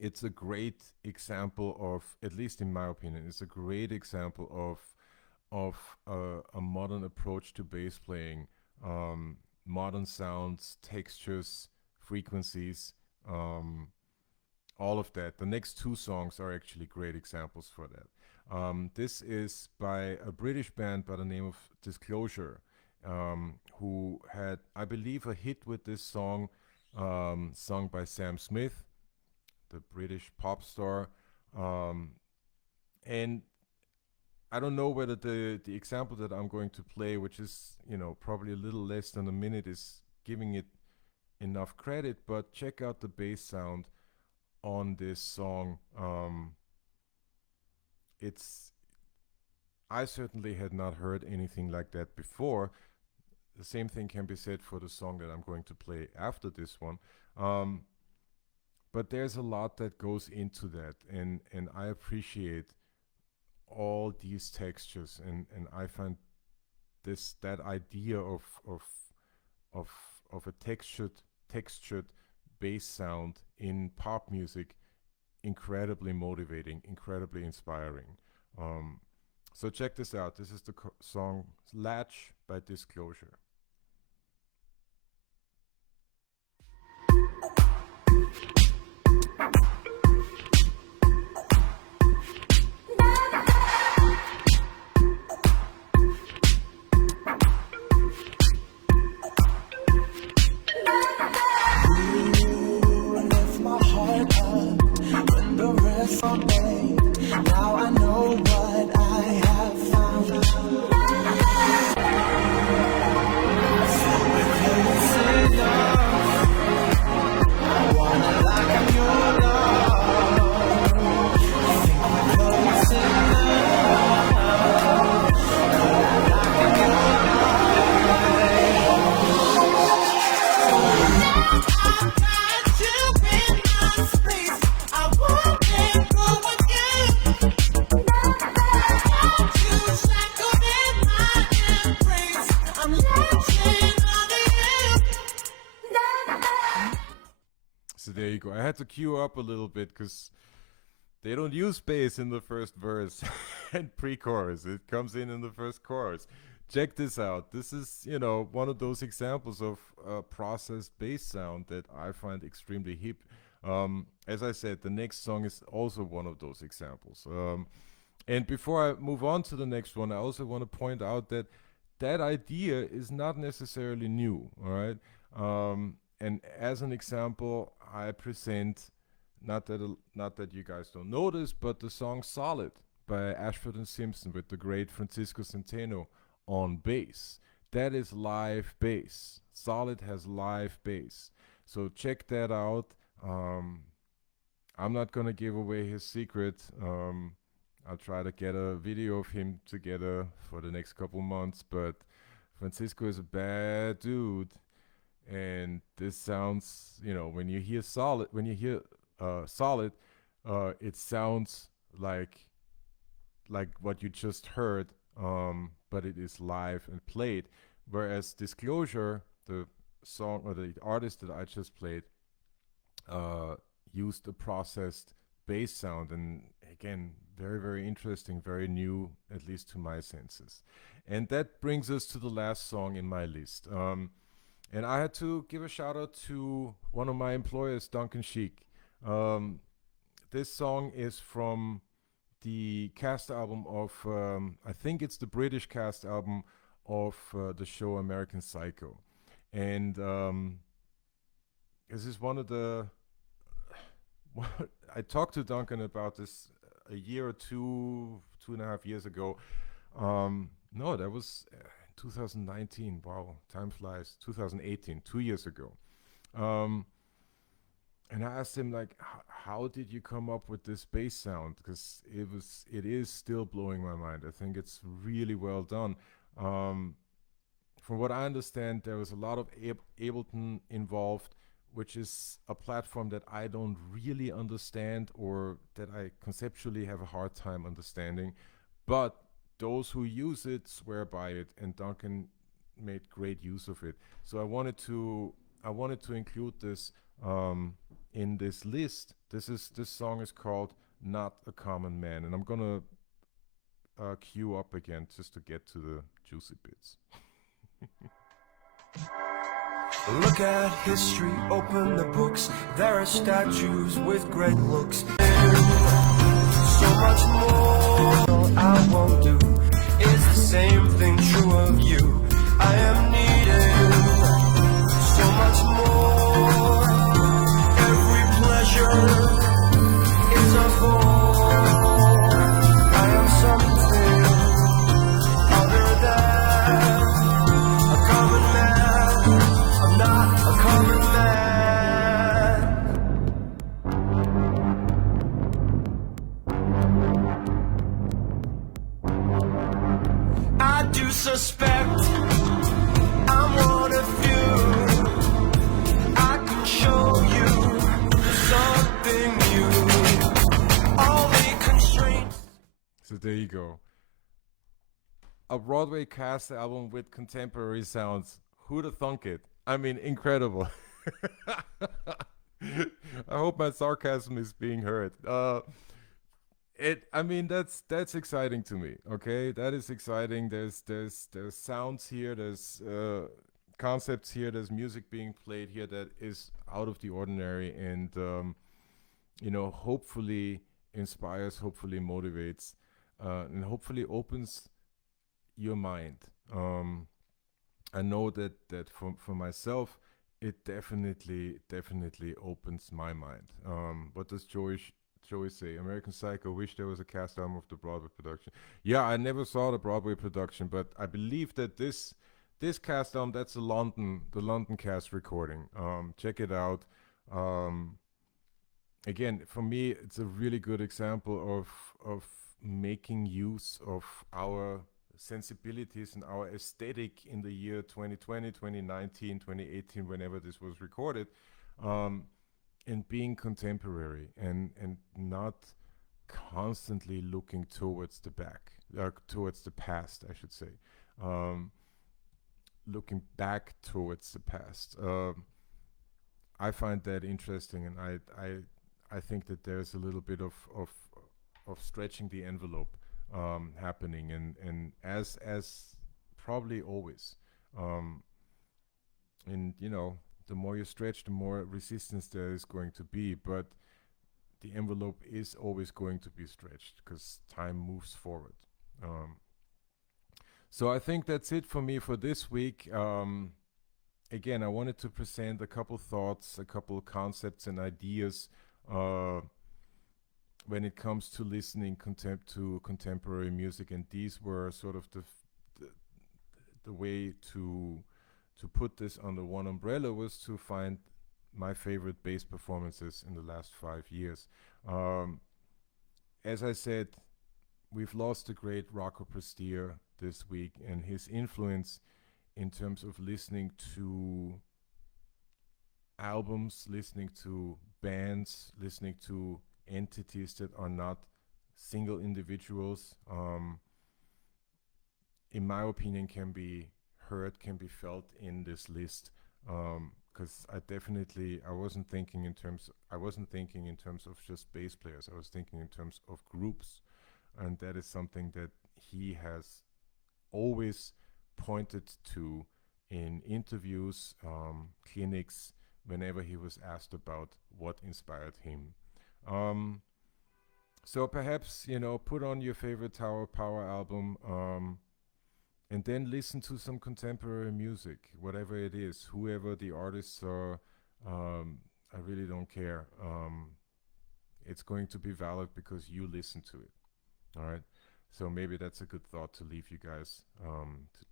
it's a great example of, at least in my opinion, it's a great example of a modern approach to bass playing, modern sounds, textures, frequencies, all of that. The next two songs are actually great examples for that. This is by a British band by the name of Disclosure, who had, I believe, a hit with this song, sung by Sam Smith, the British pop star. And I don't know whether the example that I'm going to play, which is probably a little less than a minute, is giving it enough credit. But check out the bass sound on this song. It's I certainly had not heard anything like that before. The same thing can be said for the song that I'm going to play after this one. Um, but there's a lot that goes into that, and I appreciate all these textures, and I find that idea of of a textured bass sound in pop music incredibly motivating, incredibly inspiring. Um, so check this out. This is the song "Latch" by Disclosure. Now I know what I have found. I wanna lock up your love. Think we're close enough. Lock up your I got you in my space. I won't let go again. Got you shackled in my embrace. I'm latching onto you. So there you go. I had to cue up a little bit because they don't use bass in the first verse and pre-chorus. It comes in the first chorus. Check this out. This is, one of those examples of processed bass sound that I find extremely hip. As I said, the next song is also one of those examples. And before I move on to the next one, I also want to point out that that idea is not necessarily new, all right? And as an example, I present not that you guys don't know this, but the song "Solid" by Ashford and Simpson with the great Francisco Centeno on bass. That is live bass. Solid has live bass. So check that out. I'm not gonna give away his secret. I'll try to get a video of him together for the next couple months, but Francisco is a bad dude. And this sounds, when you hear solid, it sounds like what you just heard, but it is live and played. Whereas Disclosure, the song or the artist that I just played, used a processed bass sound, and again, very, very interesting, very new, at least to my senses. And that brings us to the last song in my list. And I had to give a shout out to one of my employers, Duncan Sheik. This song is from the cast album of, I think it's the British cast album of the show American Psycho. And this is one of the. I talked to Duncan about this a year or 2.5 years ago. No, that was 2019. Wow, time flies. 2018, 2 years ago. And I asked him, like, how did you come up with this bass sound? Because it is still blowing my mind. I think it's really well done. From what I understand, there was a lot of Ableton involved, which is a platform that I don't really understand, or that I conceptually have a hard time understanding. But those who use it swear by it, and Duncan made great use of it. So I wanted to include this in this list. This song is called "Not a Common Man," and I'm gonna cue up again just to get to the juicy bits. Look at history, open the books. There are statues with great looks. So much more I won't do. Is the same thing true of you? I am needed. So much more. Every pleasure is a goal. what you suspect. I'm one of you. I can show you something new. All the constraints. So there you go. A Broadway cast album with contemporary sounds. Who'd have thunk it? I mean, incredible. I hope my sarcasm is being heard. I mean, that's exciting to me. Okay, that is exciting. There's sounds here. There's concepts here. There's music being played here that is out of the ordinary, and hopefully inspires, hopefully motivates, and hopefully opens your mind. I know that for myself, it definitely opens my mind. What does Joey say? American Psycho. Wish there was a cast album of the Broadway production. Yeah, I never saw the Broadway production, but I believe that this cast album, that's the London cast recording. Check it out. Um, Again, for me, it's a really good example of making use of our sensibilities and our aesthetic in the year 2020, 2019, 2018, whenever this was recorded, um, and being contemporary and not constantly looking towards the back, towards the past, I should say, um, looking back towards the past. I find that interesting, and I think that there's a little bit of stretching the envelope happening, and as probably always, um, and the more you stretch, the more resistance there is going to be, but the envelope is always going to be stretched because time moves forward. Um, so I think that's it for me for this week. Again, I wanted to present a couple thoughts, a couple concepts and ideas uh, when it comes to listening to contemporary music, and these were sort of the, the way to put this under one umbrella was to find my favorite bass performances in the last 5 years. Um, as I said, we've lost the great Rocco Prestia this week, and his influence in terms of listening to albums, listening to bands, listening to entities that are not single individuals, in my opinion, can be heard, can be felt in this list. Because I wasn't thinking in terms of just bass players. I was thinking in terms of groups, and that is something that he has always pointed to in interviews, clinics, whenever he was asked about what inspired him. Um, so perhaps, put on your favorite Tower Power album, and then listen to some contemporary music, whatever it is, whoever the artists are. I really don't care. It's going to be valid because you listen to it. All right. So maybe that's a good thought to leave you guys,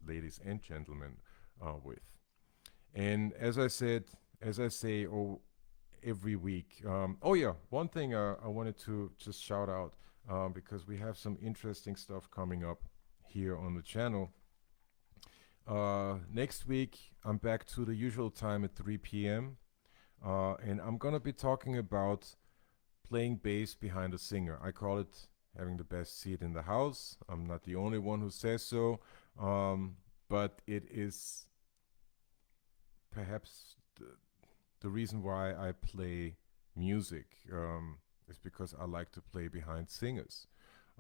ladies and gentlemen, with. And as I say, every week. Oh yeah, one thing I wanted to just shout out, because we have some interesting stuff coming up here on the channel. Next week, I'm back to the usual time at 3 p.m. And I'm gonna be talking about playing bass behind a singer. I call it having the best seat in the house. I'm not the only one who says so, but it is perhaps the reason why I play music, is because I like to play behind singers.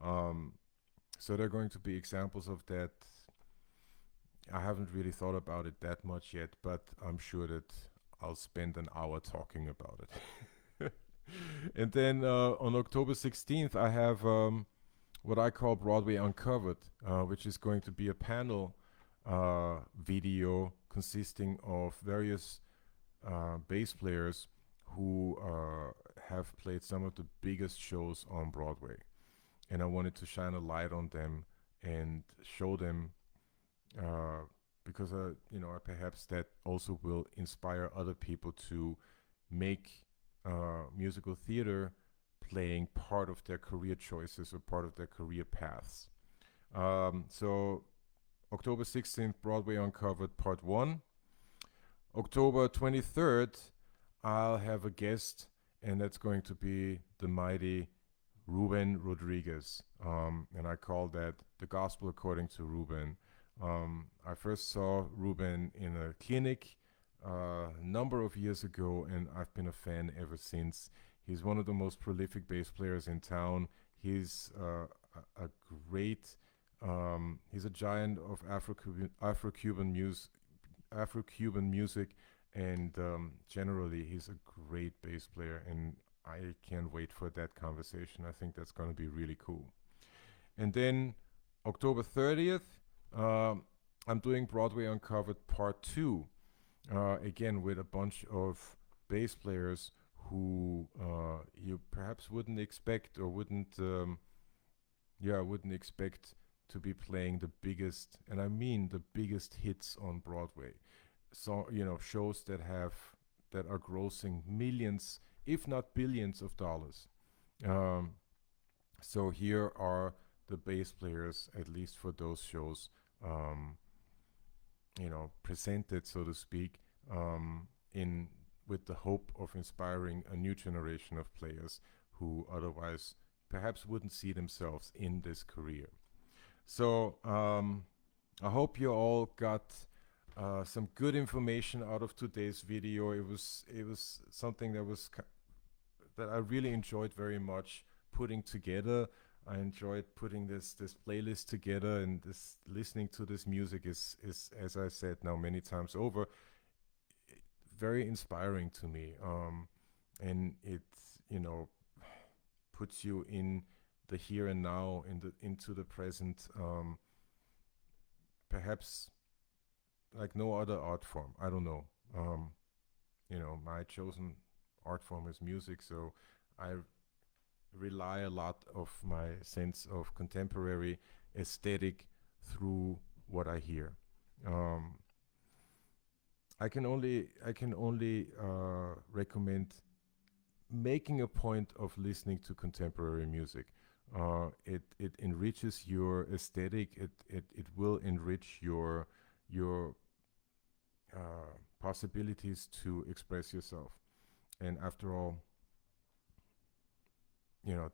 Um, so there are going to be examples of that. I haven't really thought about it that much yet, but I'm sure that I'll spend an hour talking about it. And then on October 16th, I have what I call Broadway Uncovered, which is going to be a panel video consisting of various bass players who have played some of the biggest shows on Broadway. And I wanted to shine a light on them and show them, because perhaps that also will inspire other people to make musical theater playing part of their career choices or part of their career paths. So October 16th, Broadway Uncovered Part 1. October 23rd, I'll have a guest, and that's going to be the mighty Ruben Rodriguez. And I call that The Gospel According to Ruben. I first saw Ruben in a clinic a number of years ago, and I've been a fan ever since. He's one of the most prolific bass players in town. He's a great, he's a giant of Afro-Cuban music, and generally he's a great bass player, and I can't wait for that conversation. I think that's going to be really cool. And then October 30th, I'm doing Broadway Uncovered Part 2, again with a bunch of bass players who you perhaps wouldn't expect or wouldn't expect to be playing the biggest, and I mean the biggest hits on Broadway. So, shows that are grossing millions, if not billions of dollars. Um, so here are the bass players, at least for those shows, um, presented, so to speak, in with the hope of inspiring a new generation of players who otherwise perhaps wouldn't see themselves in this career. So I hope you all got some good information out of today's video. It was something that I really enjoyed very much putting together. I enjoyed putting this playlist together, and this listening to this music is, as I said now many times over, very inspiring to me. And it, you know puts you in the here and now, into the present, perhaps like no other art form. I don't know. My chosen art form is music, so I rely a lot of my sense of contemporary aesthetic through what I hear. Um, I can only recommend making a point of listening to contemporary music. It enriches your aesthetic. It will enrich your possibilities to express yourself. And after all,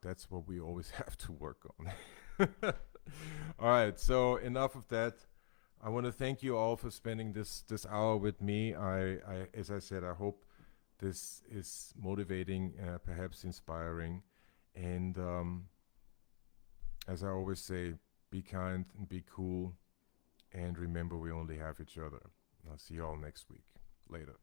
that's what we always have to work on. All right, so enough of that. I want to thank you all for spending this hour with me. As I said, I hope this is motivating, perhaps inspiring, and as I always say, be kind and be cool, and remember we only have each other. I'll see you all next week. Later.